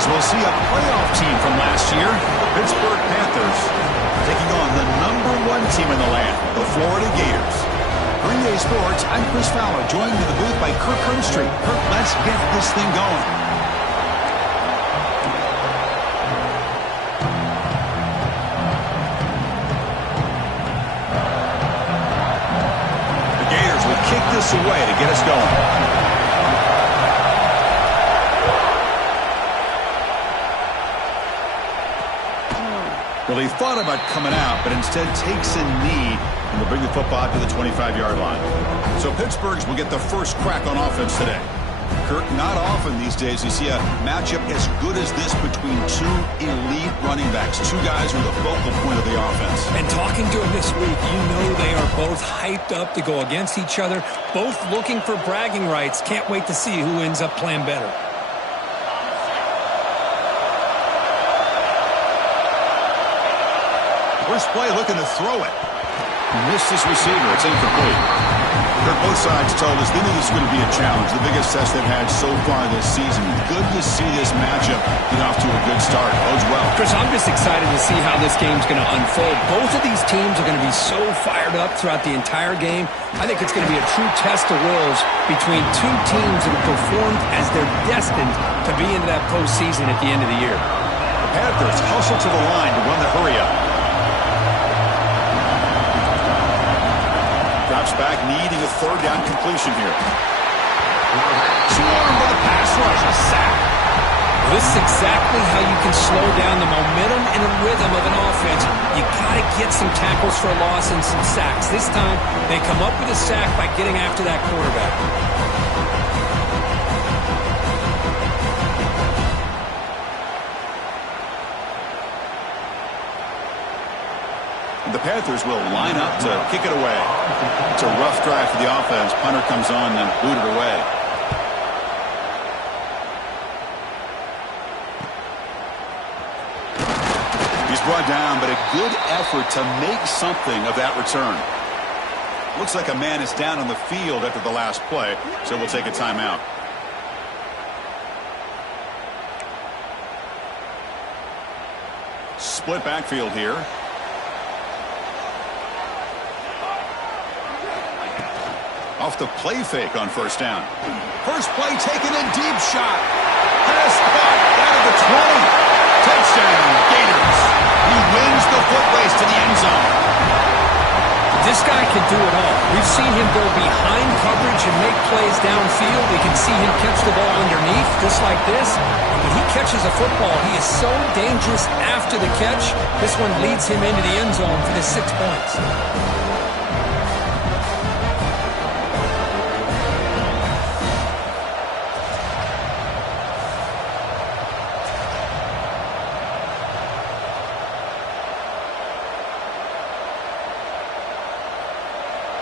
As we'll see a playoff team from last year, the Pittsburgh Panthers, taking on the #1 team in the land, the Florida Gators. Green Day Sports, I'm Chris Fowler, joined in the booth by Kirk Herbstreit. Kirk, let's get this thing going. The Gators will kick this away to get us going. Well, he thought about coming out, but instead takes a knee and will bring the football to the 25-yard line. So Pittsburgh's will get the first crack on offense today. Kirk, not often these days you see a matchup as good as this between two elite running backs, two guys who are the focal point of the offense. And talking to him this week, you know they are both hyped up to go against each other, both looking for bragging rights. Can't wait to see who ends up playing better. First play looking to throw it. Missed his receiver. It's incomplete. Both sides told us they knew this was going to be a challenge, the biggest test they've had so far this season. Good to see this matchup get off to a good start. Bodes well. Chris, I'm just excited to see how this game's going to unfold. Both of these teams are going to be so fired up throughout the entire game. I think it's going to be a true test of wills between two teams that have performed as they're destined to be into that postseason at the end of the year. The Panthers hustle to the line to run the hurry-up. Drops back, needing a third down completion here. Swarm with a pass rush, a sack. This is exactly how you can slow down the momentum and the rhythm of an offense. You got to get some tackles for a loss and some sacks. This time, they come up with a sack by getting after that quarterback. The Panthers will line up to kick it away. It's a rough drive for the offense. Punter comes on and booted away. He's brought down, but a good effort to make something of that return. Looks like a man is down on the field after the last play, so we'll take a timeout. Split backfield here. Off the play fake on first down. First play taken a deep shot. Pass caught out of the 20. Touchdown, Gators. He wins the foot race to the end zone. This guy can do it all. We've seen him go behind coverage and make plays downfield. We can see him catch the ball underneath, just like this. And when he catches a football, he is so dangerous after the catch. This one leads him into the end zone for the 6 points.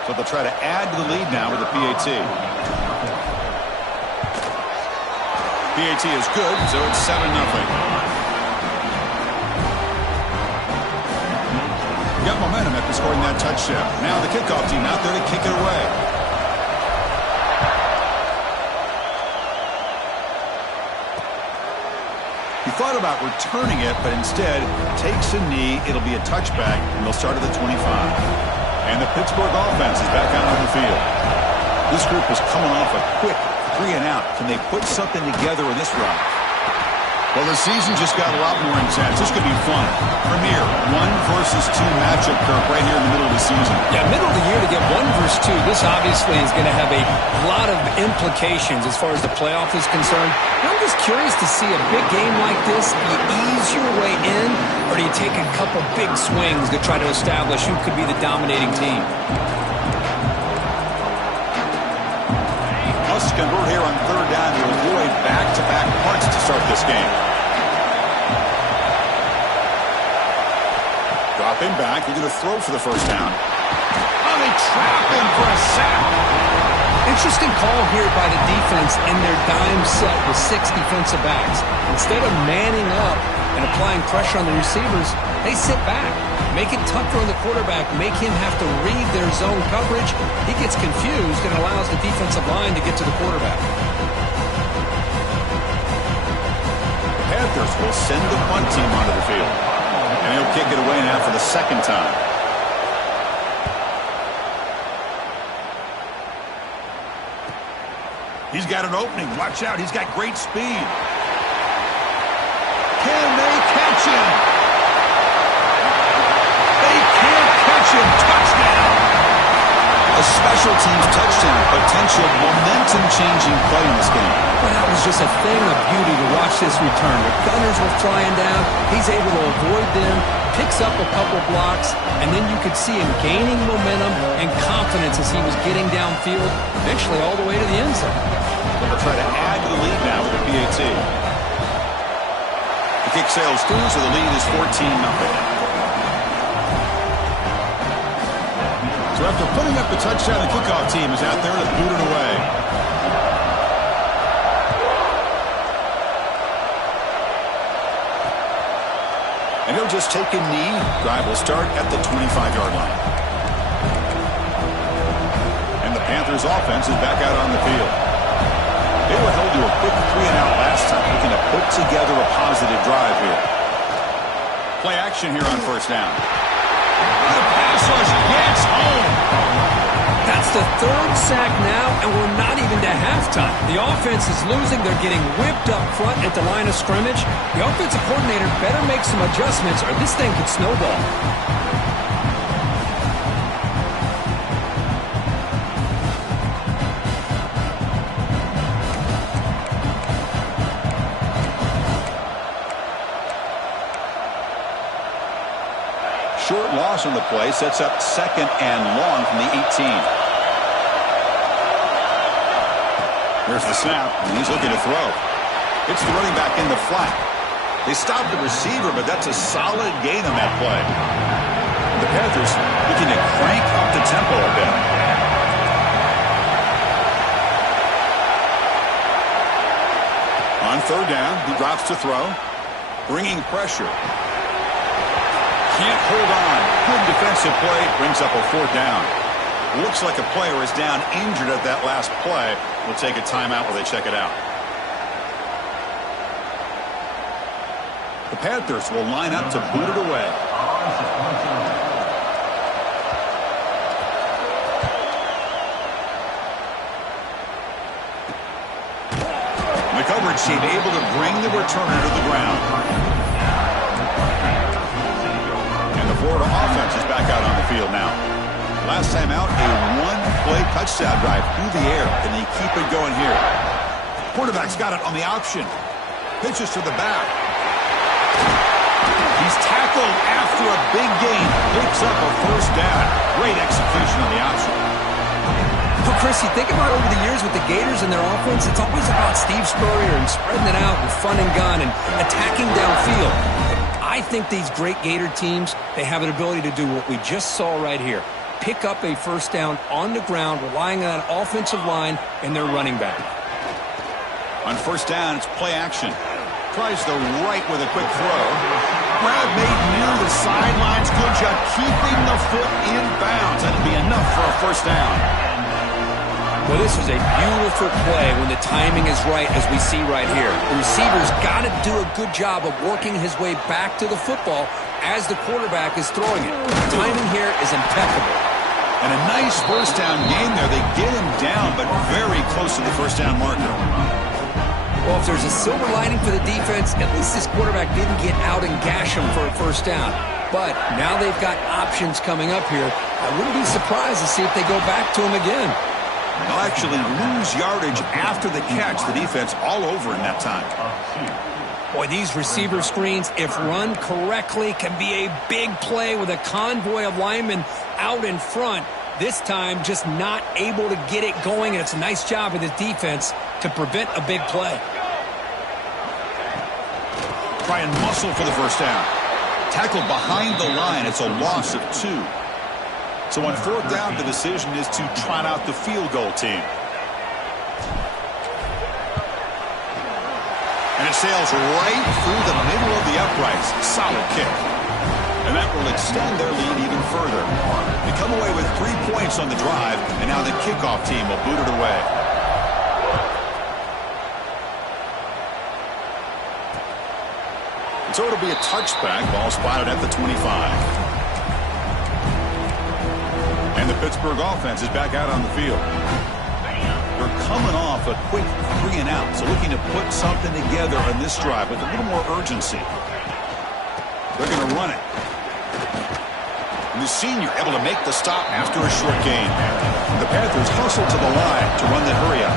So they'll try to add to the lead now with the PAT. PAT is good, so it's 7-0. Got momentum after scoring that touchdown. Now the kickoff team out there to kick it away. He thought about returning it, but instead takes a knee. It'll be a touchback, and they'll start at the 25. And the Pittsburgh offense is back out on the field. This group is coming off a quick 3-and-out. Can they put something together in this run? Well, the season just got a lot more intense. This could be fun. Premier 1 versus 2 matchup, Kirk, right here in the middle of the season. Yeah, middle of the year to get 1 versus 2. This obviously is going to have a lot of implications as far as the playoff is concerned. And I'm just curious to see a big game like this. Do you ease your way in, or do you take a couple big swings to try to establish who could be the dominating team? Must convert here on third down to avoid back-to-back punts to start this game. Drop him back. They're going to throw for the first down. Oh, they trap him for a sack. Interesting call here by the defense in their dime set with 6 defensive backs. Instead of manning up and applying pressure on the receivers, they sit back. Make it tougher on the quarterback. Make him have to read their zone coverage. He gets confused and allows the defensive line to get to the quarterback. Panthers will send the punt team onto the field. And he'll kick it away now for the second time. He's got an opening. Watch out. He's got great speed. Can they catch him? They can't catch him. Touchdown. A special teams touchdown. Potential momentum-changing play in this game. Well, that was just a thing of beauty to watch this return. The gunners were flying down. He's able to avoid them, picks up a couple blocks, and then you could see him gaining momentum and confidence as he was getting downfield, eventually all the way to the end zone. They'll try to add to the lead now with a PAT. The kick sails through, so the lead is 14-0. So after putting up the touchdown, the kickoff team is out there to boot it away. And he'll just take a knee. Drive will start at the 25-yard line. And the Panthers offense is back out on the field. They were held to a quick 3-and-out last time, looking to put together a positive drive here. Play action here on first down. The pass rush gets home. That's the third sack now, and we're not even to halftime. The offense is losing. They're getting whipped up front at the line of scrimmage. The offensive coordinator better make some adjustments, or this thing could snowball. Short loss on the play sets up second and long from the 18. Here's the snap, and he's looking to throw. It's the running back in the flat. They stopped the receiver, but that's a solid gain on that play. The Panthers looking to crank up the tempo a bit. On third down, he drops to throw, bringing pressure. Can't hold on. Good defensive play. Brings up a fourth down. Looks like a player is down injured at that last play. We'll take a timeout while they check it out. The Panthers will line up to boot it away. The coverage team able to bring the returner to the ground. Florida offense is back out on the field now. Last time out, a one-play touchdown drive through the air. Can they keep it going here? Quarterback's got it on the option. Pitches to the back. He's tackled after a big gain. Picks up a first down. Great execution on the option. Well, Chris, you think about over the years with the Gators and their offense, it's always about Steve Spurrier and spreading it out and fun and gun and attacking downfield. I think these great Gator teams, they have an ability to do what we just saw right here. Pick up a first down on the ground, relying on that offensive line and their running back. On first down, it's play action. Tries the right with a quick throw. Grab made near the sidelines. Good job keeping the foot in bounds. That'll be enough for a first down. Well, this is a beautiful play when the timing is right, as we see right here. The receiver's got to do a good job of working his way back to the football as the quarterback is throwing it. The timing here is impeccable. And a nice first down game there. They get him down, but very close to the first down marker. Well, if there's a silver lining for the defense, at least this quarterback didn't get out and gash him for a first down. But now they've got options coming up here. I wouldn't be surprised to see if they go back to him again. They'll actually lose yardage after the catch. The defense all over in that time. Boy, these receiver screens, if run correctly, can be a big play with a convoy of linemen out in front. This time, just not able to get it going, and it's a nice job of the defense to prevent a big play. Try and muscle for the first down. Tackled behind the line. It's a loss of 2. So on fourth down, the decision is to trot out the field goal team. And it sails right through the middle of the uprights. Solid kick. And that will extend their lead even further. They come away with 3 points on the drive, and now the kickoff team will boot it away. So it'll be a touchback. Ball spotted at the 25. And the Pittsburgh offense is back out on the field. They're coming off a quick 3 and out, so looking to put something together on this drive with a little more urgency. They're going to run it. And the senior able to make the stop after a short gain. The Panthers hustle to the line to run the hurry up.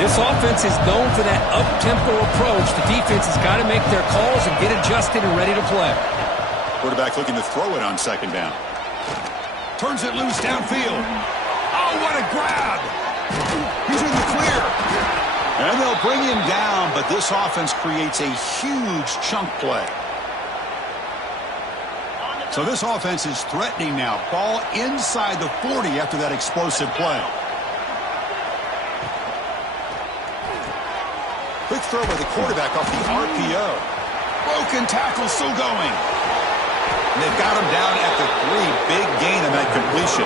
This offense is known for that up-tempo approach. The defense has got to make their calls and get adjusted and ready to play. Quarterback looking to throw it on second down. Turns it loose downfield. Oh, what a grab! He's in the clear. And they'll bring him down, but this offense creates a huge chunk play. So this offense is threatening now. Ball inside the 40 after that explosive play. Quick throw by the quarterback off the RPO. Broken tackle still going. And they've got him down at the 3. Big gain on that completion.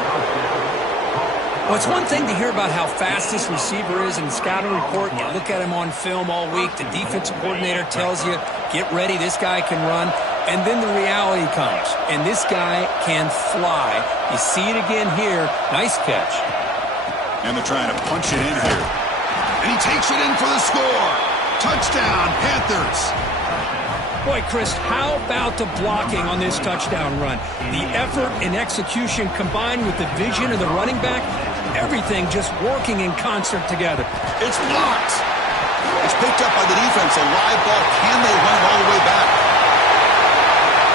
Well, it's one thing to hear about how fast this receiver is in the scouting report. You look at him on film all week. The defensive coordinator tells you, get ready, this guy can run. And then the reality comes, and this guy can fly. You see it again here. Nice catch. And they're trying to punch it in here. And he takes it in for the score. Touchdown, Panthers. Boy, Chris, how about the blocking on this touchdown run? The effort and execution combined with the vision of the running back, everything just working in concert together. It's blocked. It's picked up by the defense. A live ball. Can they run it all the way back?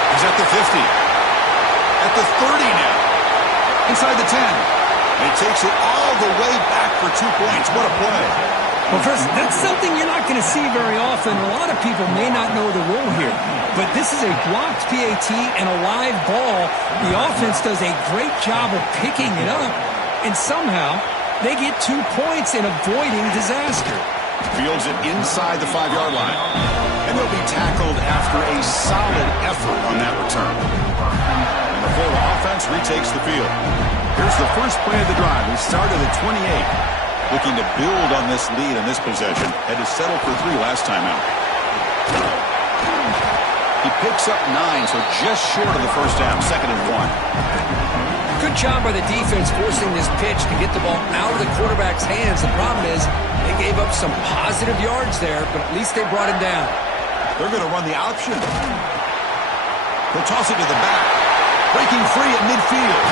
He's at the 50. At the 30 now. Inside the 10. And he takes it all the way back for 2 points. What a play. Well, Chris, that's something you're not going to see very often. A lot of people may not know the rule here. But this is a blocked PAT and a live ball. The offense does a great job of picking it up. And somehow, they get 2 points in avoiding disaster. Fields it inside the 5-yard line. And they'll be tackled after a solid effort on that return. And the Florida offense retakes the field. Here's the first play of the drive. We started at 28. Looking to build on this lead in this possession. Had to settle for 3 last time out. He picks up 9, so just short of the first down. 2nd and 1. Good job by the defense forcing this pitch to get the ball out of the quarterback's hands. The problem is they gave up some positive yards there, but at least they brought him down. They're going to run the option. They'll toss it to the back. Breaking free at midfield.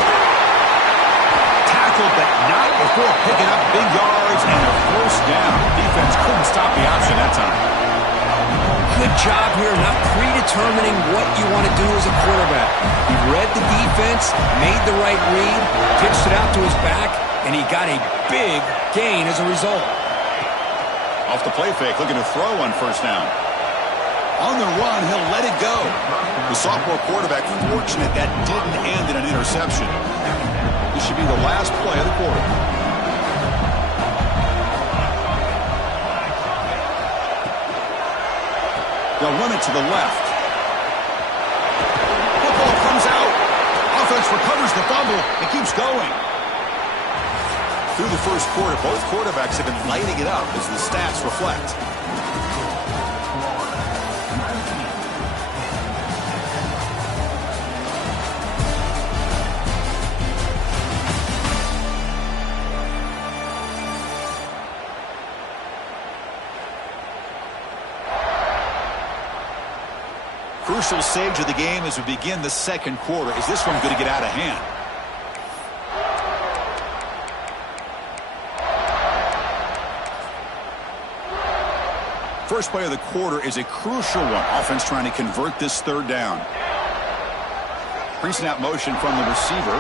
Tackled, but not before picking up big yards and a first down. Defense couldn't stop the option that time. Good job here, not predetermining what you want to do as a quarterback. He read the defense, made the right read, pitched it out to his back, and he got a big gain as a result. Off the play fake, looking to throw on first down. On the run, he'll let it go. The sophomore quarterback fortunate that didn't end in an interception. This should be the last play of the quarter. They'll run it to the left. Football comes out. Offense recovers the fumble and keeps going. Through the first quarter, both quarterbacks have been lighting it up as the stats reflect. Crucial stage of the game as we begin the second quarter. Is this one going to get out of hand? First play of the quarter is a crucial one. Offense trying to convert this third down. Pre-snap motion from the receiver.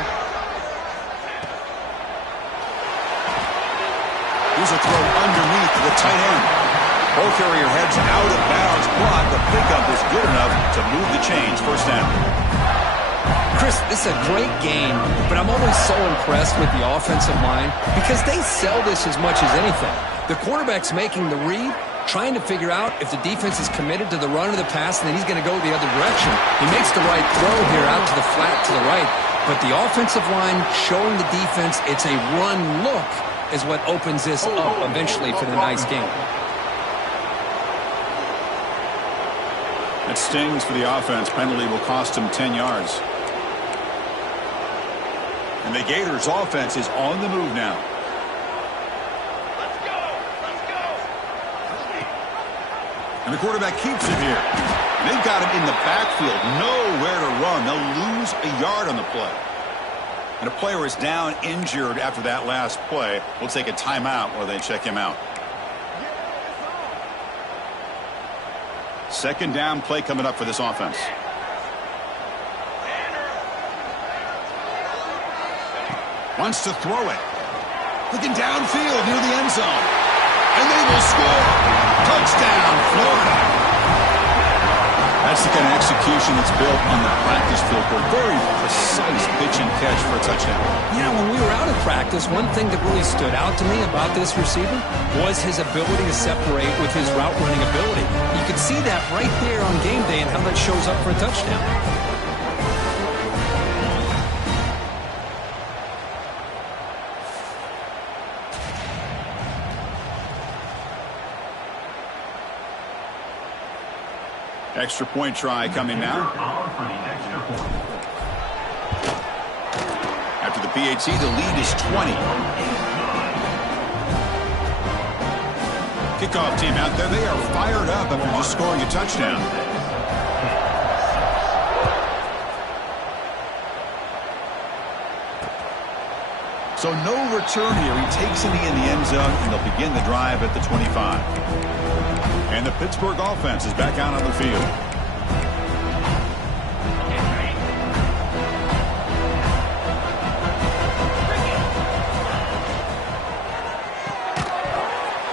Here's a throw underneath to the tight end. Ball carrier heads out of bounds, but the pickup is good enough to move the chains. First down. Chris, this is a great game, but I'm always so impressed with the offensive line because they sell this as much as anything. The quarterback's making the read, trying to figure out if the defense is committed to the run or the pass, and then he's going to go the other direction. He makes the right throw here out to the flat to the right, but the offensive line showing the defense it's a run look is what opens this up eventually for the nice game. It stings for the offense. Penalty will cost him 10 yards. And the Gators' offense is on the move now. Let's go! Let's go! And the quarterback keeps it here. And they've got him in the backfield. Nowhere to run. They'll lose a yard on the play. And a player is down injured after that last play. We'll take a timeout while they check him out. Second down play coming up for this offense. Wants to throw it. Looking downfield near the end zone. And they will score. Touchdown, Florida. That's the kind of execution that's built on the practice field. A very precise pitch and catch for a touchdown. Yeah, when we were out of practice, one thing that really stood out to me about this receiver was his ability to separate with his route running ability. You could see that right there on game day and how that shows up for a touchdown. Extra point try coming now. After the PAT, the lead is 20. Kickoff team out there. They are fired up after just scoring a touchdown. So no return here. He takes a knee in the end zone, and they'll begin the drive at the 25. And the Pittsburgh offense is back out on the field.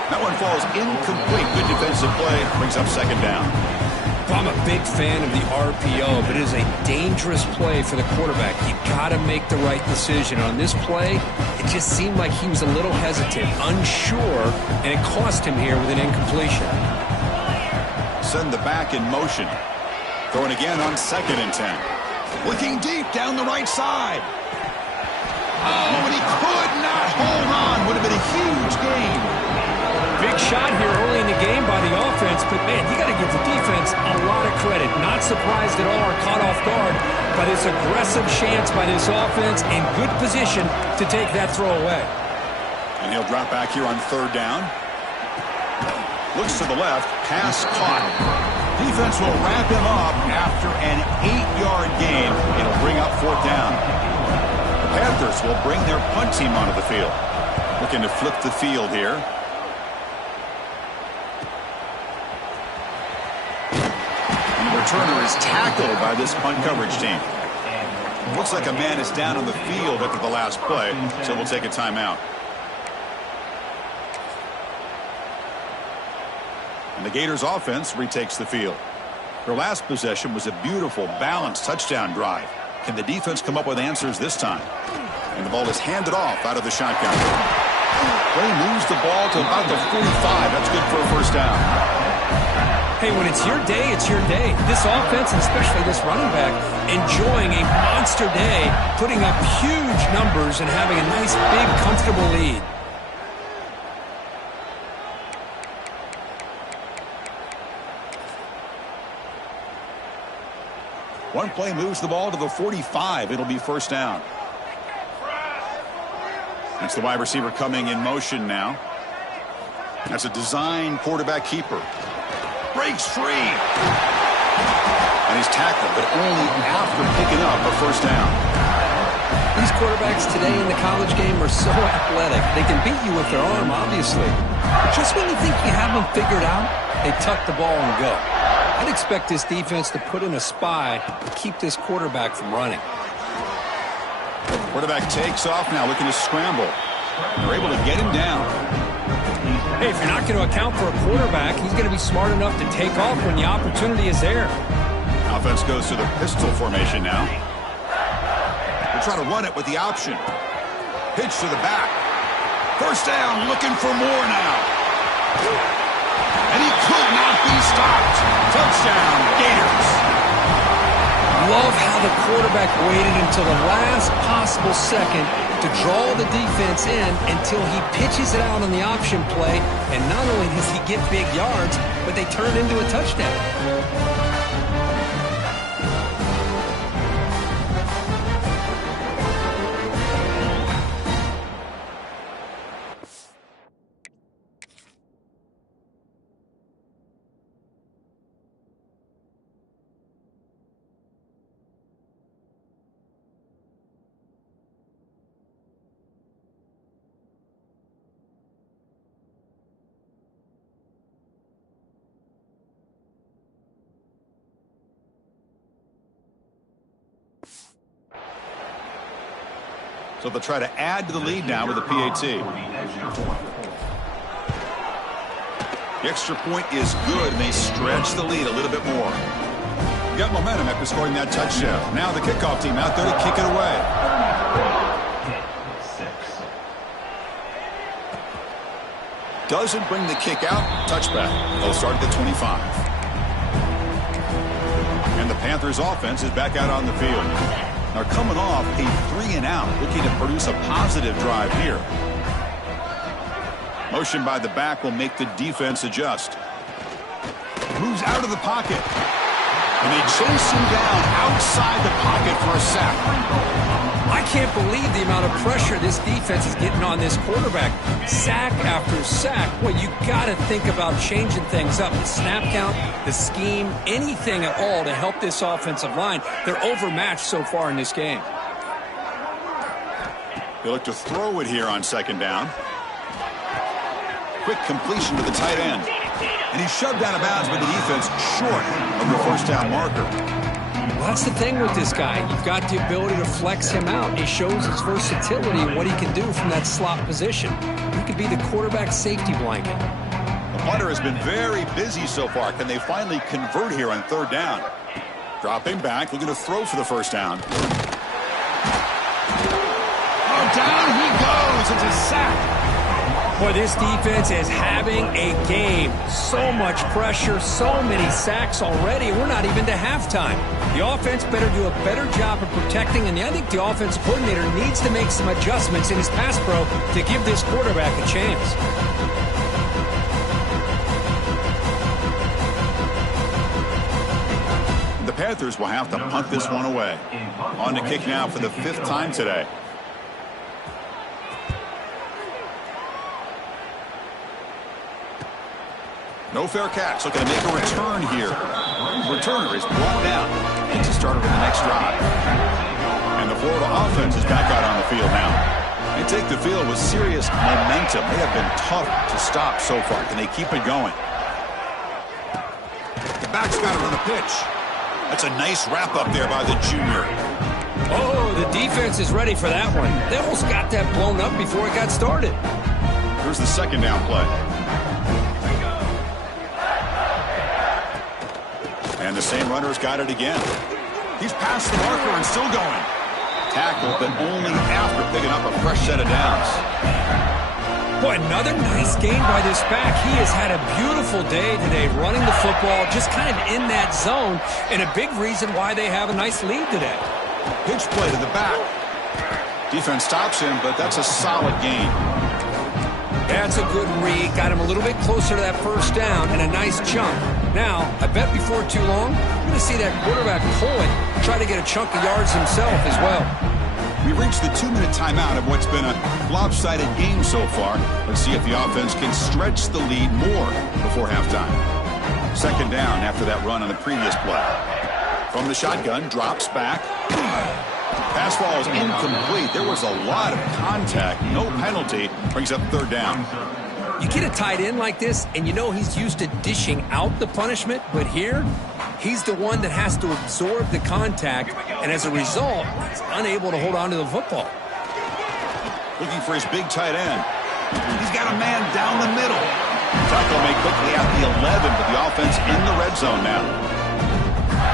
That one falls incomplete. Good defensive play. Brings up second down. I'm a big fan of the RPO, but it is a dangerous play for the quarterback. You've got to make the right decision. On this play, it just seemed like he was a little hesitant, unsure, and it cost him here with an incompletion. Send the back in motion. Throwing again on 2nd and 10. Looking deep down the right side. Oh, and he could not hold on. Would have been a huge gain. Big shot here early in the game by the offense, but man, you got to give the defense a lot of credit. Not surprised at all or caught off guard by this aggressive chance by this offense in good position to take that throw away. And he'll drop back here on 3rd down. Looks to the left, pass caught. Defense will wrap him up after an 8-yard gain. It'll bring up 4th down. The Panthers will bring their punt team onto the field. Looking to flip the field here. And the returner is tackled by this punt coverage team. Looks like a man is down on the field after the last play, so we'll take a timeout. And the Gators offense retakes the field. Their last possession was a beautiful, balanced touchdown drive. Can the defense come up with answers this time? And the ball is handed off out of the shotgun. They moves the ball to about the 45. That's good for a 1st down. Hey, when it's your day, it's your day. This offense, and especially this running back, enjoying a monster day, putting up huge numbers and having a nice, big, comfortable lead. One play moves the ball to the 45. It'll be 1st down. That's the wide receiver coming in motion now. That's a design quarterback keeper. Breaks free. And he's tackled, but only after picking up a 1st down. These quarterbacks today in the college game are so athletic. They can beat you with their arm, obviously. Just when you think you have them figured out, they tuck the ball and go. I'd expect this defense to put in a spy to keep this quarterback from running. Quarterback takes off now, looking to scramble. They're able to get him down. Hey, if you're not going to account for a quarterback, he's going to be smart enough to take off when the opportunity is there. Offense goes to the pistol formation now. They'll try to run it with the option. Pitch to the back. 1st down, looking for more now. And he could not be stopped. Touchdown, Gators. Love how the quarterback waited until the last possible second to draw the defense in until he pitches it out on the option play. And not only does he get big yards, but they turn into a touchdown. So they'll try to add to the lead now with a PAT. The extra point is good, and they stretch the lead a little bit more. Got momentum after scoring that touchdown. Now the kickoff team out there to kick it away. Doesn't bring the kick out. Touchback. They'll start at the 25. And the Panthers offense is back out on the field. They're coming off a 3-and-out, looking to produce a positive drive here. Motion by the back will make the defense adjust. Moves out of the pocket. And they chase him down outside the pocket for a sack. I can't believe the amount of pressure this defense is getting on this quarterback. Sack after sack. Well, you got to think about changing things up. The snap count, the scheme, anything at all to help this offensive line. They're overmatched so far in this game. They look to throw it here on second down. Quick completion to the tight end. And he's shoved out of bounds by the defense short of the first down marker. Well, that's the thing with this guy. You've got the ability to flex him out. He shows his versatility and what he can do from that slot position. He could be the quarterback safety blanket. The punter has been very busy so far. Can they finally convert here on third down? Dropping back, looking to throw for the first down. Oh, down he goes. It's a sack. Boy, this defense is having a game. So much pressure, so many sacks already. We're not even to halftime. The offense better do a better job of protecting, and I think the offense coordinator needs to make some adjustments in his pass pro to give this quarterback a chance. The Panthers will have to punt this one away. On to kick now for the 5th time today. No fair catch. Looking to make a return here. Returner is brought down. It's a starter for the next drive. And the Florida offense is back out on the field now. They take the field with serious momentum. They have been tough to stop so far. Can they keep it going? The back's got it on the pitch. That's a nice wrap up there by the junior. Oh, the defense is ready for that one. They almost got that blown up before it got started. Here's the second down play. And the same runner's got it again. He's past the marker and still going. Tackle, but only after picking up a fresh set of downs. Boy, another nice game by this back. He has had a beautiful day today running the football, just kind of in that zone, and a big reason why they have a nice lead today. Pitch play to the back. Defense stops him, but that's a solid gain. That's a good read. Got him a little bit closer to that first down and a nice chunk. Now, I bet before too long, we're going to see that quarterback pull it, try to get a chunk of yards himself as well. We've reached the 2-minute timeout of what's been a lopsided game so far. Let's see if the offense can stretch the lead more before halftime. Second down after that run on the previous play. From the shotgun, drops back. Pass ball is incomplete. There was a lot of contact. No penalty. Brings up third down. You get a tight end like this, and you know he's used to dishing out the punishment, but here, he's the one that has to absorb the contact, and as a result, he's unable to hold on to the football. Looking for his big tight end. He's got a man down the middle. Tackle made quickly at the 11, but the offense in the red zone now.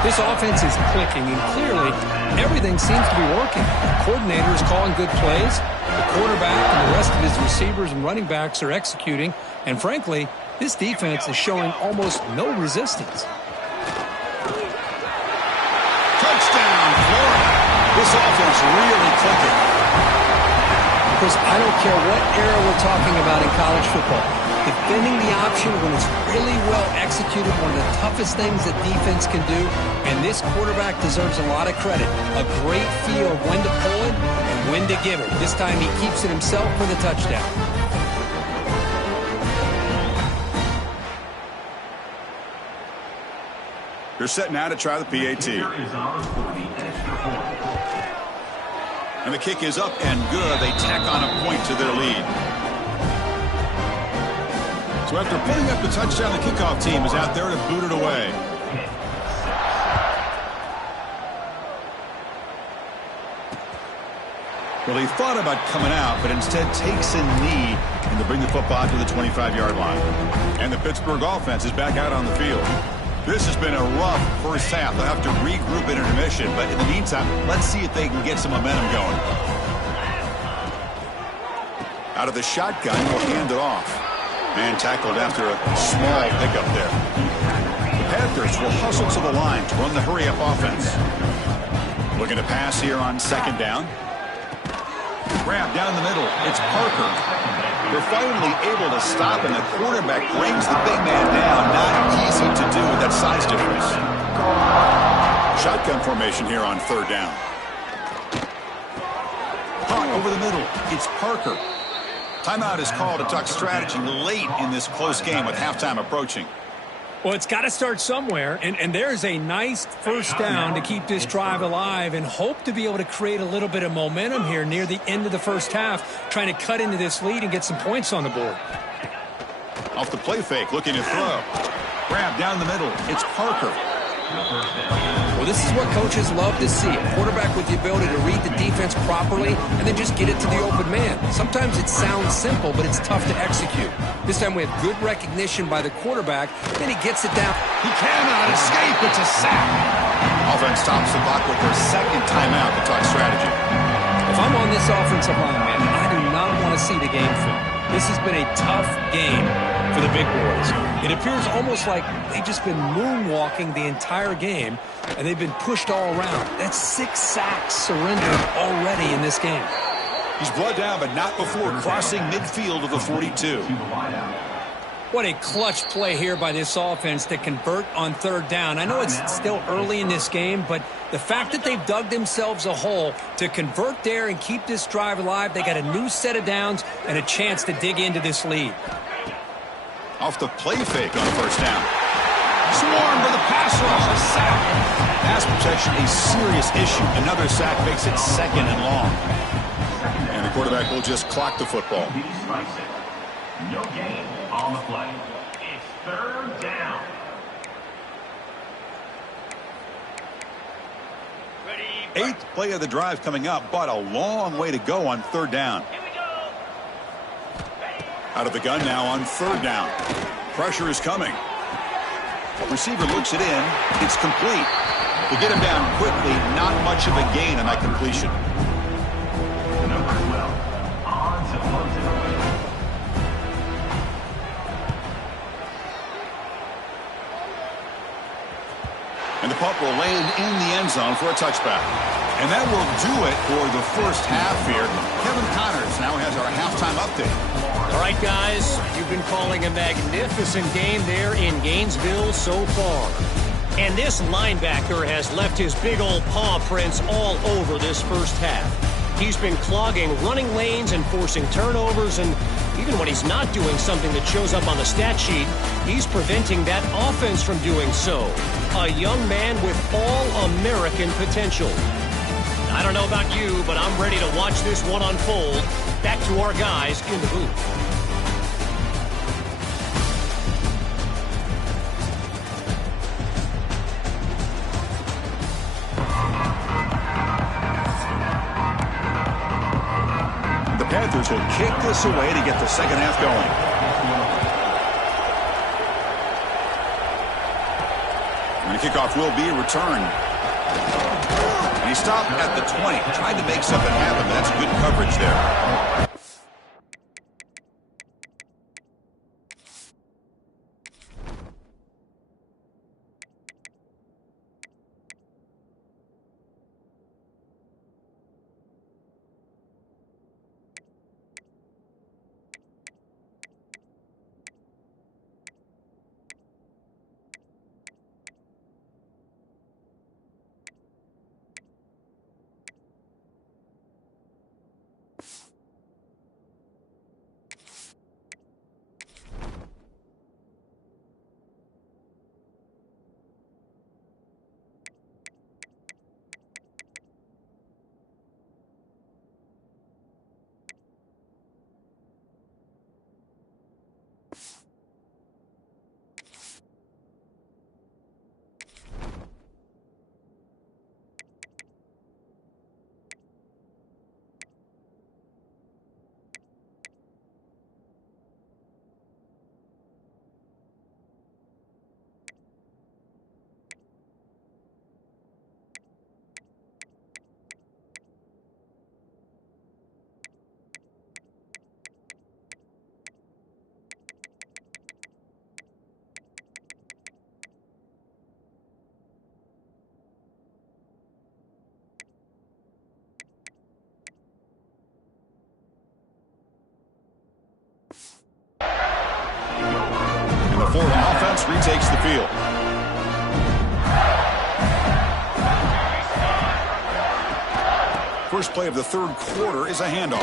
This offense is clicking, and clearly, everything seems to be working. The coordinator is calling good plays. The quarterback and the rest of his receivers and running backs are executing. And frankly, this defense is showing almost no resistance. Touchdown, Florida. This offense really clicking. Because I don't care what era we're talking about in college football. Defending the option when it's really well executed, one of the toughest things that defense can do, and this quarterback deserves a lot of credit. A great feel of when to pull it and when to give it. This time he keeps it himself for the touchdown. They're set now to try the PAT. And the kick is up and good. They tack on a point to their lead. So after putting up the touchdown, the kickoff team is out there to boot it away. Well, he thought about coming out, but instead takes a knee and to bring the football to the 25-yard line. And the Pittsburgh offense is back out on the field. This has been a rough first half. They'll have to regroup in intermission, but in the meantime, let's see if they can get some momentum going. Out of the shotgun, he'll hand it off. Man tackled after a small pickup there. The Panthers will hustle to the line to run the hurry-up offense. Looking to pass here on second down. Grab down the middle. It's Parker. They're finally able to stop, and the quarterback brings the big man down. Not easy to do with that size difference. Shotgun formation here on third down. Caught over the middle. It's Parker. Timeout is called to talk strategy late in this close game with halftime approaching. Well, it's got to start somewhere, and there's a nice first down to keep this drive alive and hope to be able to create a little bit of momentum here near the end of the first half, trying to cut into this lead and get some points on the board. Off the play fake, looking to throw. Grab down the middle. It's Parker. Well, this is what coaches love to see. A quarterback with the ability to read the defense properly and then just get it to the open man. Sometimes it sounds simple, but it's tough to execute. This time we have good recognition by the quarterback, then he gets it down. He cannot escape. It's a sack. Offense stops the clock with their second timeout to talk strategy. If I'm on this offensive line, man, I do not want to see the game film. This has been a tough game for the big boys. It appears almost like they've just been moonwalking the entire game, and they've been pushed all around. That's 6 sacks surrendered already in this game. He's brought down, but not before crossing midfield of the 42. What a clutch play here by this offense to convert on third down. I know it's still early in this game, but the fact that they've dug themselves a hole to convert there and keep this drive alive, they got a new set of downs and a chance to dig into this lead. Off the play fake on first down. Swarmed with a pass rush, a sack. Pass protection, a serious issue. Another sack makes it second and long. And the quarterback will just clock the football. No gain on the play. It's third down. Ready. 8th play of the drive coming up, but a long way to go on third down. Here we go. Ready. Out of the gun now on third down. Pressure is coming. Receiver looks it in. It's complete. To get him down quickly, not much of a gain on that completion. Number 12. On to close it away. And the punt will land in the end zone for a touchback. And that will do it for the first half here. Kevin Connors now has our halftime update. All right, guys, you've been calling a magnificent game there in Gainesville so far. And this linebacker has left his big old paw prints all over this first half. He's been clogging running lanes and forcing turnovers, and even when he's not doing something that shows up on the stat sheet, he's preventing that offense from doing so. A young man with all-American potential. I don't know about you, but I'm ready to watch this one unfold. Back to our guys in the booth. The Panthers will kick this away to get the second half going. And the kickoff will be returned. And he stopped at the 20. Tried to make something happen, but that's good coverage there. retakes the field. First play of the third quarter is a handoff.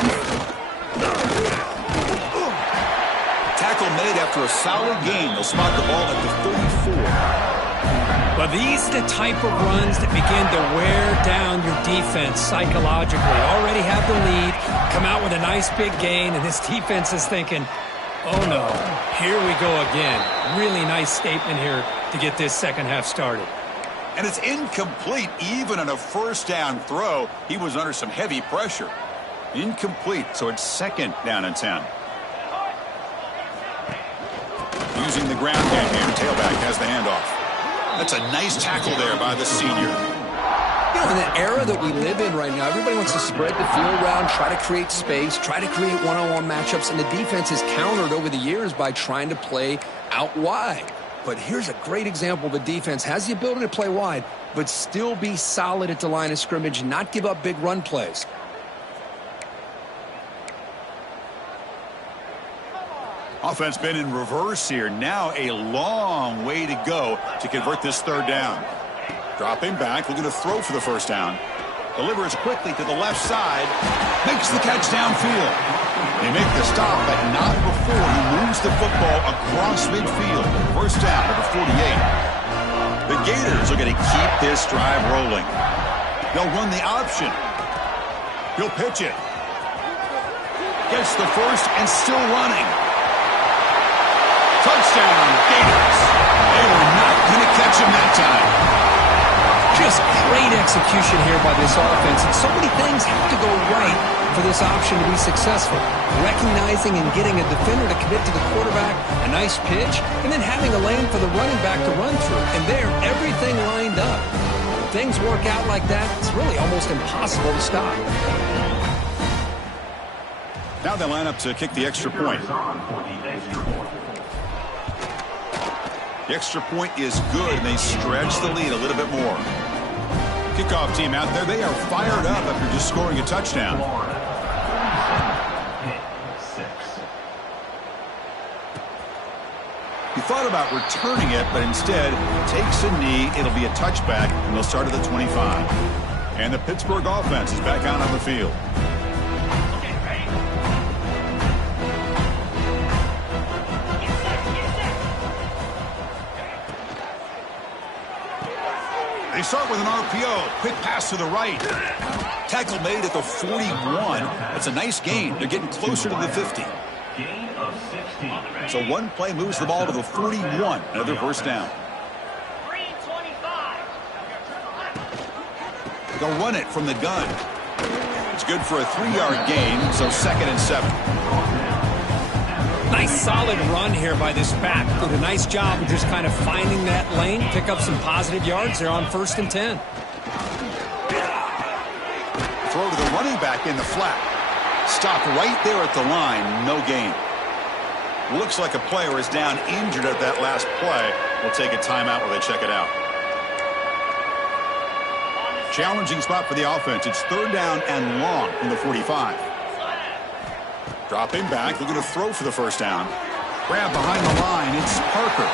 Tackle made after a solid gain. They'll spot the ball at the 34. Well, these are the type of runs that begin to wear down your defense psychologically. Already have the lead, come out with a nice big gain, and this defense is thinking, oh no, here we go again. Really nice statement here to get this second half started. And it's incomplete. Even on a first down throw, he was under some heavy pressure. Incomplete, so it's second down and 10. Using the ground game here, tailback has the handoff. That's a nice tackle there by the senior. You know, in the era that we live in right now, everybody wants to spread the field around, try to create space, try to create one-on-one matchups, and the defense has countered over the years by trying to play out wide. But here's a great example. The defense has the ability to play wide, but still be solid at the line of scrimmage, not give up big run plays. Offense been in reverse here. Now a long way to go to convert this third down. Dropping back, looking to throw for the first down. Delivers quickly to the left side. Makes the catch downfield. They make the stop, but not before he moves the football across midfield. First down, number 48. The Gators are going to keep this drive rolling. They'll run the option. He'll pitch it. Gets the first and still running. Touchdown, Gators. They were not going to catch him that time. Just great execution here by this offense, and so many things have to go right for this option to be successful. Recognizing and getting a defender to commit to the quarterback, a nice pitch, and then having a lane for the running back to run through. And there, everything lined up. When things work out like that, it's really almost impossible to stop. Now they line up to kick the extra point. The extra point is good, and they stretch the lead a little bit more. Kickoff team out there, they are fired up after just scoring a touchdown. He thought about returning it, but instead takes a knee. It'll be a touchback, and they'll start at the 25. And the Pittsburgh offense is back out on the field. They start with an RPO. Quick pass to the right. Tackle made at the 41. That's a nice gain. They're getting closer to the 50. Gain of 16. So one play moves the ball to the 41. Another first down. 3:25. They'll run it from the gun. It's good for a 3-yard gain, so second and 7. Nice solid run here by this back. Did a nice job of just kind of finding that lane, pick up some positive yards. They're on first and 10. Throw to the running back in the flat. Stop right there at the line. No gain. Looks like a player is down injured at that last play. We'll take a timeout while they check it out. Challenging spot for the offense. It's third down and long from the 45. Dropping back, looking to throw for the first down. Grab behind the line, it's Parker.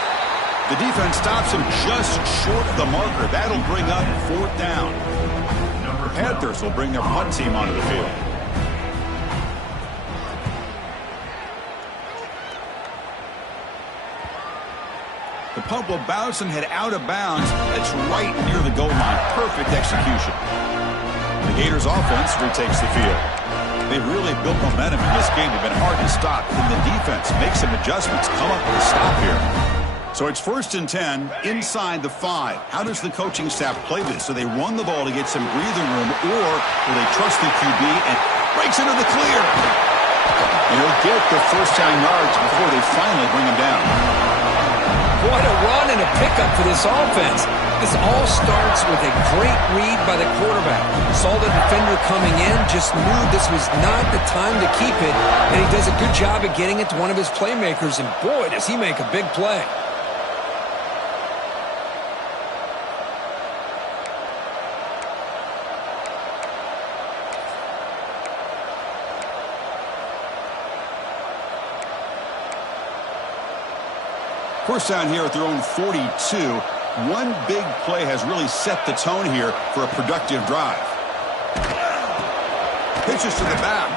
The defense stops him just short of the marker. That'll bring up fourth down. The Panthers will bring their punt team onto the field. The punt will bounce and head out of bounds. That's right near the goal line. Perfect execution. The Gators offense retakes the field. They've really built momentum in this game. They've been hard to stop. Can the defense make some adjustments, come up with a stop here? So it's first and 10 inside the 5. How does the coaching staff play this? So they run the ball to get some breathing room, or will they trust the QB and breaks into the clear? And he'll get the first down yards before they finally bring him down. What a run and a pickup for this offense. This all starts with a great read by the quarterback. Saw the defender coming in, just knew this was not the time to keep it, and he does a good job of getting it to one of his playmakers, and boy, does he make a big play. First down here at their own 42. One big play has really set the tone here for a productive drive. Pitches to the back.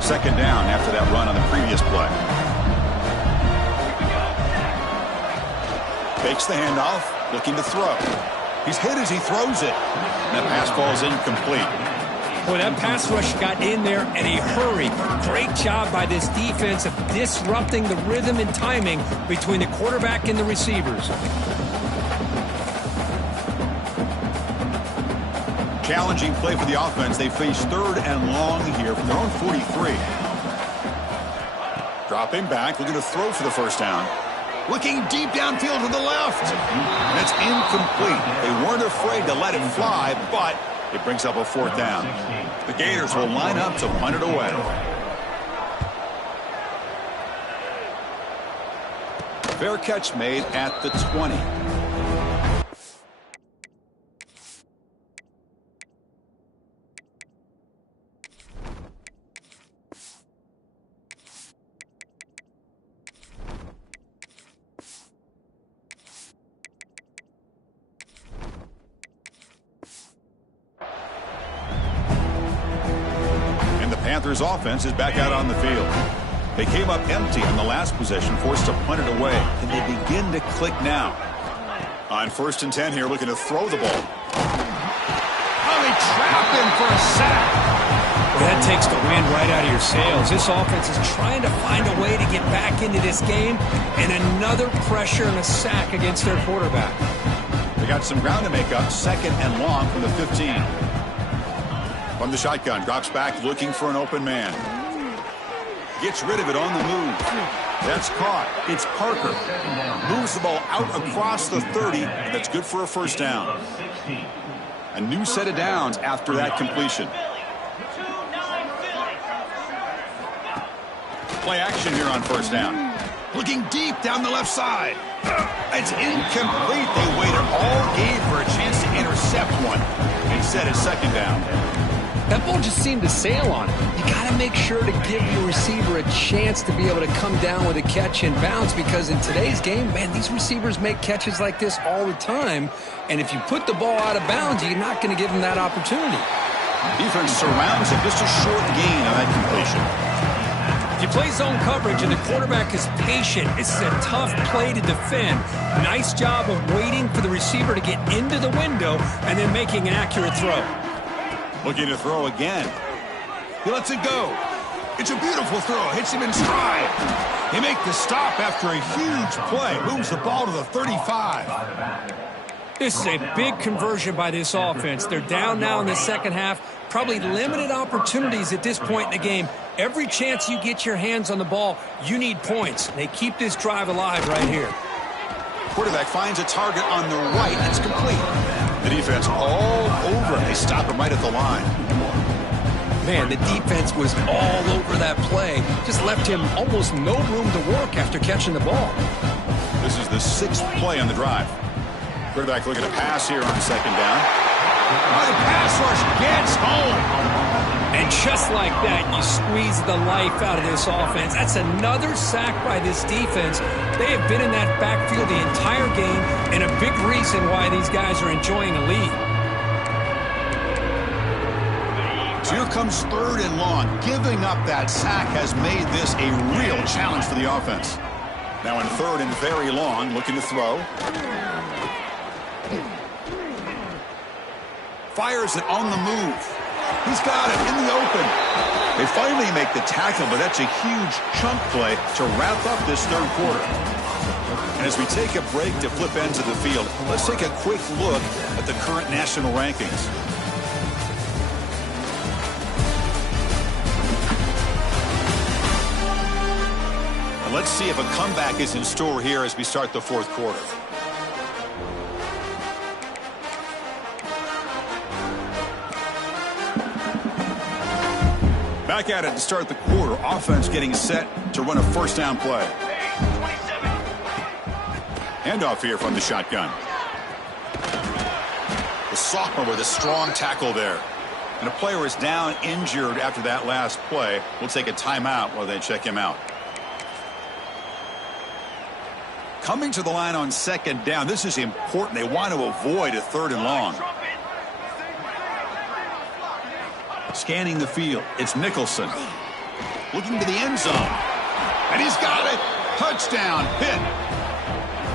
Second down after that run on the previous play. Fakes the handoff, looking to throw. He's hit as he throws it. That pass falls incomplete. Boy, that pass rush got in there in a hurry. Great job by this defense of disrupting the rhythm and timing between the quarterback and the receivers. Challenging play for the offense. They face 3rd and long here from their own 43. Dropping back, looking to throw for the first down. Looking deep downfield to the left. And it's incomplete. They weren't afraid to let it fly, but it brings up a 4th down. The Gators will line up to punt it away. Fair catch made at the 20. Panthers offense is back out on the field. They came up empty on the last possession, forced to punt it away. And they begin to click now. On 1st and 10 here, looking to throw the ball. Oh, they trapped him for a sack. Well, that takes the wind right out of your sails. This offense is trying to find a way to get back into this game, and another pressure and a sack against their quarterback. They got some ground to make up. 2nd and long from the 15. From the shotgun, drops back looking for an open man. Gets rid of it on the move. That's caught. It's Parker. Moves the ball out across the 30, and that's good for a first down. A new set of downs after that completion. Play action here on first down. Looking deep down the left side. It's incomplete. They waited all game for a chance to intercept one. Instead, it's 2nd down. That ball just seemed to sail on it. You got to make sure to give your receiver a chance to be able to come down with a catch and bounce, because in today's game, man, these receivers make catches like this all the time. And if you put the ball out of bounds, you're not going to give them that opportunity. Defense surrounds him. Just a short gain on that completion. If you play zone coverage and the quarterback is patient, it's a tough play to defend. Nice job of waiting for the receiver to get into the window and then making an accurate throw. Looking to throw again. He lets it go. It's a beautiful throw. Hits him in stride. They make the stop after a huge play. Moves the ball to the 35. This is a big conversion by this offense. They're down now in the second half. Probably limited opportunities at this point in the game. Every chance you get your hands on the ball, you need points. They keep this drive alive right here. Quarterback finds a target on the right. It's complete. The defense all over him. They stop him right at the line. Man, the defense was all over that play. Just left him almost no room to work after catching the ball. This is the 6th play on the drive. Quarterback looking to pass here on 2nd down. Oh, the pass rush gets home. And just like that, you squeeze the life out of this offense. That's another sack by this defense. They have been in that backfield the entire game, and a big reason why these guys are enjoying a lead. So here comes 3rd and long. Giving up that sack has made this a real challenge for the offense. Now in 3rd and very long, looking to throw. Fires it on the move. He's got it in the open. They finally make the tackle, but that's a huge chunk play to wrap up this 3rd quarter. And as we take a break to flip ends of the field, let's take a quick look at the current national rankings. And let's see if a comeback is in store here as we start the 4th quarter. Back at it to start the quarter. Offense getting set to run a first down play. Handoff here from the shotgun. The sophomore with a strong tackle there. And a player is down injured after that last play. We'll take a timeout while they check him out. Coming to the line on second down. This is important. They want to avoid a 3rd and long. Scanning the field. It's Nicholson. Looking to the end zone. And he's got it. Touchdown, Pitt.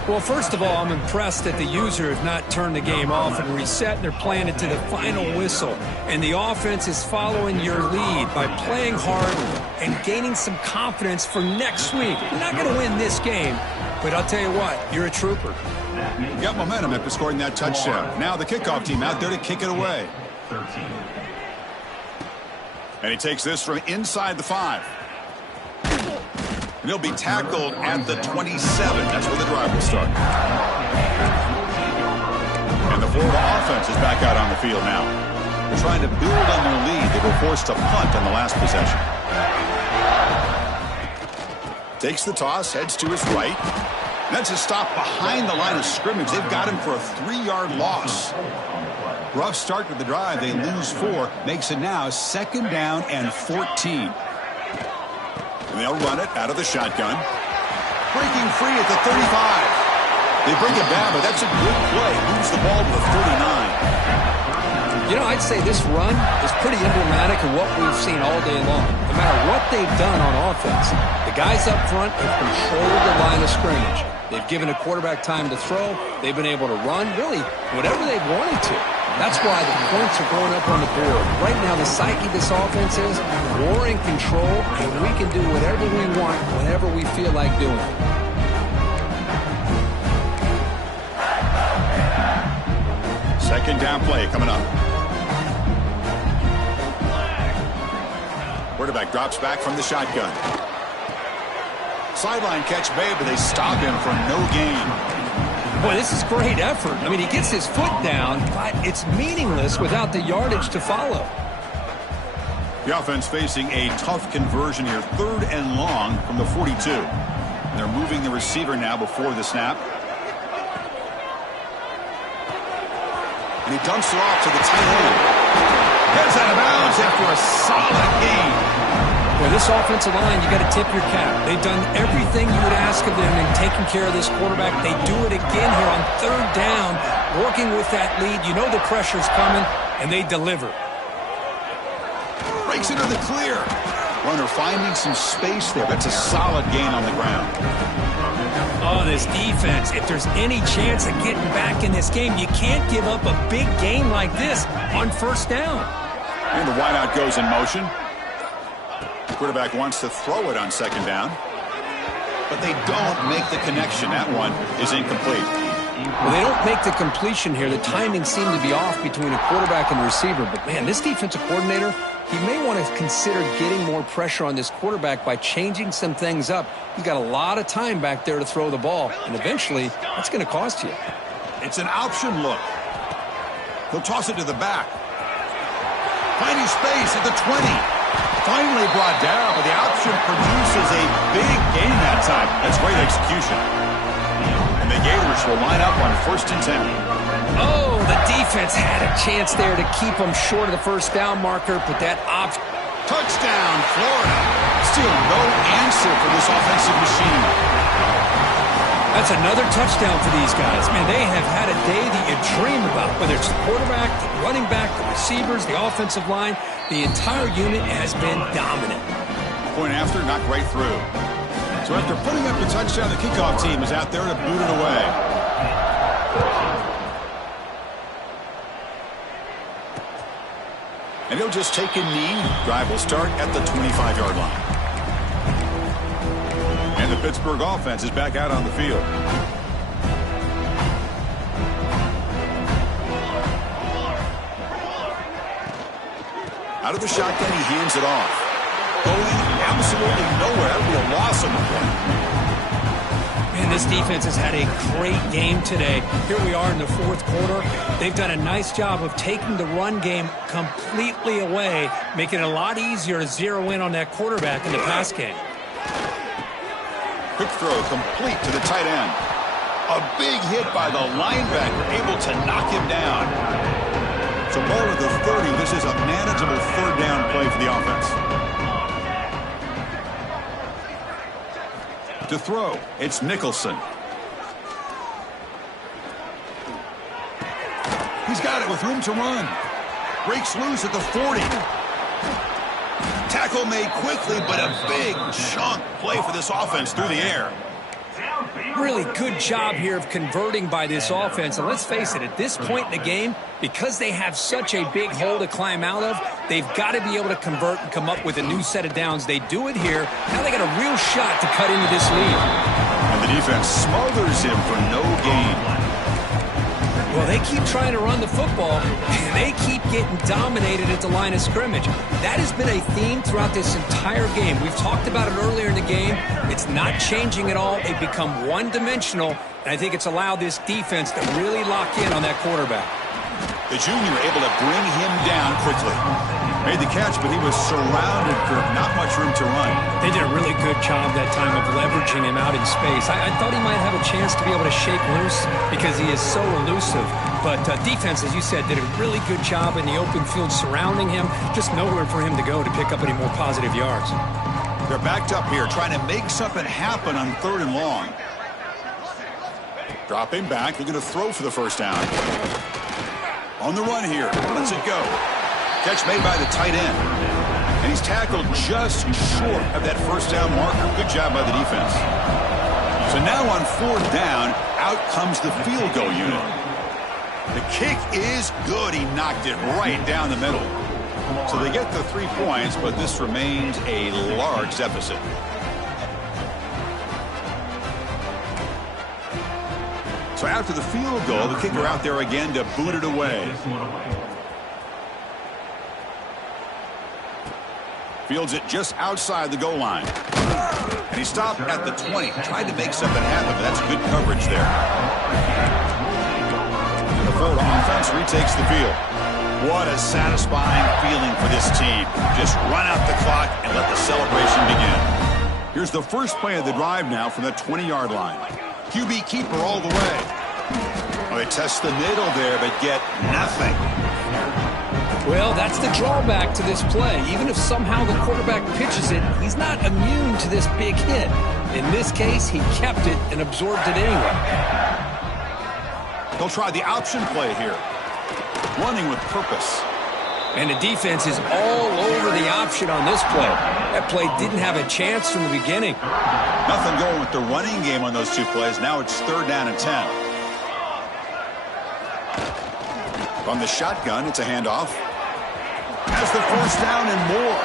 Well, first of all, I'm impressed that the user has not turned the game off and reset. They're playing it to the final whistle. And the offense is following your lead by playing hard and gaining some confidence for next week. We're not going to win this game, but I'll tell you what, you're a trooper. Got momentum after scoring that touchdown. Now the kickoff team out there to kick it away. 13. And he takes this from inside the 5. And he'll be tackled at the 27. That's where the drive will start. And the Florida offense is back out on the field now. They're trying to build on their lead. They were forced to punt on the last possession. Takes the toss, heads to his right. And that's a stop behind the line of scrimmage. They've got him for a 3-yard loss. Rough start to the drive. They lose 4. Makes it now 2nd down and 14. And they'll run it out of the shotgun. Breaking free at the 35. They bring it down, but that's a good play. Moves the ball to the 49. You know, I'd say this run is pretty emblematic of what we've seen all day long. No matter what they've done on offense, the guys up front have controlled the line of scrimmage. They've given a quarterback time to throw. They've been able to run, really, whatever they've wanted to. That's why the points are going up on the board. Right now, the psyche of this offense is we're in control, and we can do whatever we want whenever we feel like doing it. Second down play coming up. Quarterback drops back from the shotgun. Sideline catch made, but they stop him for no gain. Boy, this is great effort. I mean, he gets his foot down, but it's meaningless without the yardage to follow. The offense facing a tough conversion here. 3rd and long from the 42. And they're moving the receiver now before the snap. And he dumps it off to the tight end. Gets out of bounds after a solid gain. Well, this offensive line, you got to tip your cap. They've done everything you would ask of them in taking care of this quarterback. They do it again here on 3rd down, working with that lead. You know the pressure's coming, and they deliver. Breaks into the clear. Runner finding some space there. That's a solid gain on the ground. Oh, this defense, if there's any chance of getting back in this game, you can't give up a big game like this on 1st down. And the wideout goes in motion. Quarterback wants to throw it on 2nd down, but they don't make the connection. That one is incomplete. Well, they don't make the completion here. The timing seemed to be off between a quarterback and a receiver, but man, this defensive coordinator, he may want to consider getting more pressure on this quarterback by changing some things up. He's got a lot of time back there to throw the ball, and eventually that's going to cost you. It's an option look. He'll toss it to the back. Finding space at the 20. Finally brought down, but the option produces a big gain that time. That's great execution. And the Gators will line up on 1st and 10. Oh, the defense had a chance there to keep them short of the 1st down marker, but that option. Touchdown, Florida. Still no answer for this offensive machine. That's another touchdown for these guys. Man, they have had a day that you dream about, whether it's the quarterback, the running back, the receivers, the offensive line. The entire unit has been dominant. Point after, knocked right through. So after putting up the touchdown, the kickoff team is out there to boot it away. And he'll just take a knee. Drive will start at the 25-yard line. And the Pittsburgh offense is back out on the field. Out of the shotgun, he hands it off. Going absolutely nowhere. That would be a loss on the play. Man, this defense has had a great game today. Here we are in the 4th quarter. They've done a nice job of taking the run game completely away, making it a lot easier to zero in on that quarterback in the pass game. Quick throw complete to the tight end. A big hit by the linebacker, able to knock him down. So ball at the 30. This is a manageable third down play for the offense. To throw, it's Nicholson. He's got it with room to run. Breaks loose at the 40. Tackle made quickly, but a big chunk play for this offense through the air. Really good job here of converting by this offense. And let's face it, at this point in the game, because they have such a big hole to climb out of, they've got to be able to convert and come up with a new set of downs. They do it here. Now they got a real shot to cut into this lead. And the defense smothers him for no gain. Well, they keep trying to run the football, and they keep getting dominated at the line of scrimmage. That has been a theme throughout this entire game. We've talked about it earlier in the game. It's not changing at all. They've become one-dimensional, and I think it's allowed this defense to really lock in on that quarterback. The junior able to bring him down quickly. Made the catch, but he was surrounded for not much room to run. They did a really good job that time of leveraging him out in space. I thought he might have a chance to be able to shake loose because he is so elusive. But defense, as you said, did a really good job in the open field surrounding him. Just nowhere for him to go to pick up any more positive yards. They're backed up here, trying to make something happen on 3rd and long. Dropping back, they're going to throw for the first down. On the run here, lets it go. Catch made by the tight end. And he's tackled just short of that first down marker. Good job by the defense. So now on 4th down, out comes the field goal unit. The kick is good. He knocked it right down the middle. So they get the 3 points, but this remains a large deficit. So after the field goal, the kicker out there again to boot it away. Fields it just outside the goal line. And he stopped at the 20. Tried to make something happen, but that's good coverage there. And the Florida offense retakes the field. What a satisfying feeling for this team. Just run out the clock and let the celebration begin. Here's the first play of the drive now from the 20-yard line. QB keeper all the way. Oh, they test the middle there, but get nothing. Well, that's the drawback to this play. Even if somehow the quarterback pitches it, he's not immune to this big hit. In this case, he kept it and absorbed it anyway. They'll try the option play here. Running with purpose. And the defense is all over the option on this play. That play didn't have a chance from the beginning. Nothing going with the running game on those 2 plays. Now it's 3rd down and 10. From the shotgun, it's a handoff. Has the first down and more.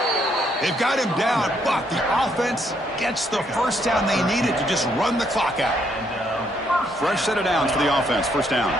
They've got him down, but the offense gets the first down they needed to just run the clock out. Fresh set of downs for the offense. First down.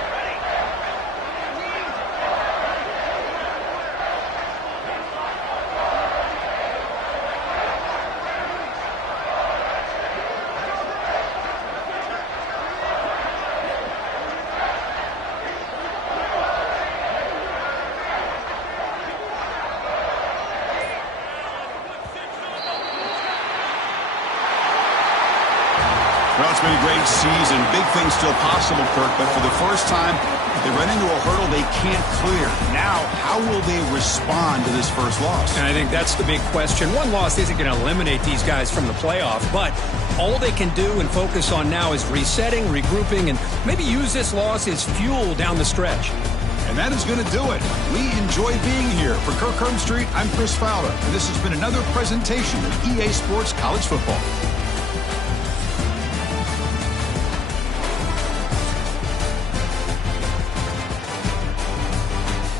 Well, it's been a great season. Big things still possible, Kirk, but for the first time, they run into a hurdle they can't clear. Now, how will they respond to this first loss? And I think that's the big question. One loss isn't going to eliminate these guys from the playoff, but all they can do and focus on now is resetting, regrouping, and maybe use this loss as fuel down the stretch. And that is going to do it. We enjoy being here. For Kirk Street, I'm Chris Fowler, and this has been another presentation of EA Sports College Football.